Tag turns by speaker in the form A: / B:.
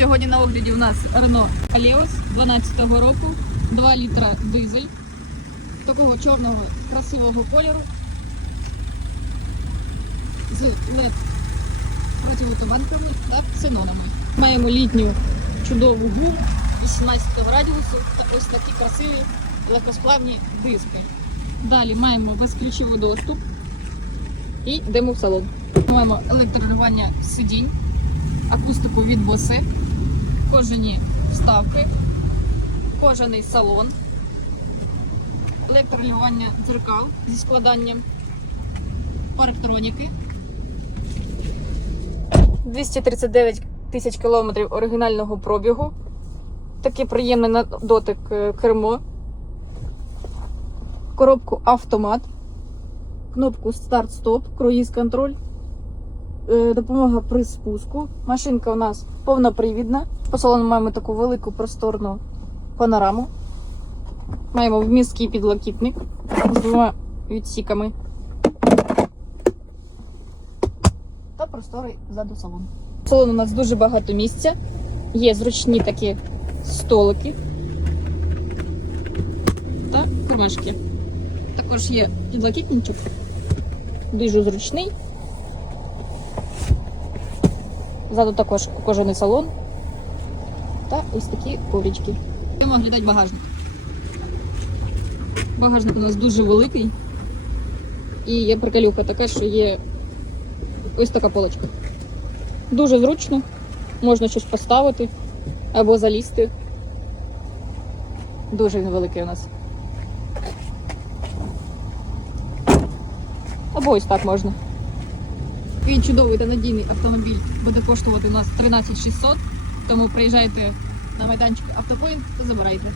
A: Сьогодні на огляді у нас Renault Aleos 12-го року, 2 літра дизель, такого чорного красивого кольору з LED противотуманками та ксенонами. Маємо літню чудову гуму 18 радіусу та ось такі красиві легкосплавні диски. Далі маємо безключовий доступ і йдемо в салон. Маємо електрорегулювання сидінь, акустику від Bose, кожані вставки, кожаний салон, електрорегулювання дзеркал зі складанням, парктроніки. 239 тисяч кілометрів оригінального пробігу. Таке приємне на дотик е, кермо. Коробку автомат, кнопку старт-стоп, круїз-контроль, е, допомога при спуску. Машинка у нас повнопривідна. По салону маємо таку велику просторну панораму. Маємо вмісткий підлокітник з двома відсіками. Та просторий ззаду салон. В салону у нас дуже багато місця. Є зручні такі столики та кармашки. Також є підлокітничок, дуже зручний. Ззаду також кожаний салон та ось такі коврички. Будемо оглядати багажник. Багажник у нас дуже великий. І є приколюха така, що є ось така полочка. Дуже зручно, можна щось поставити або залізти. Дуже він великий у нас. Або ось так можна. Він чудовий та надійний автомобіль буде коштувати у нас 13 600, тому приїжджайте на майданчик Автопоінт та забирайте.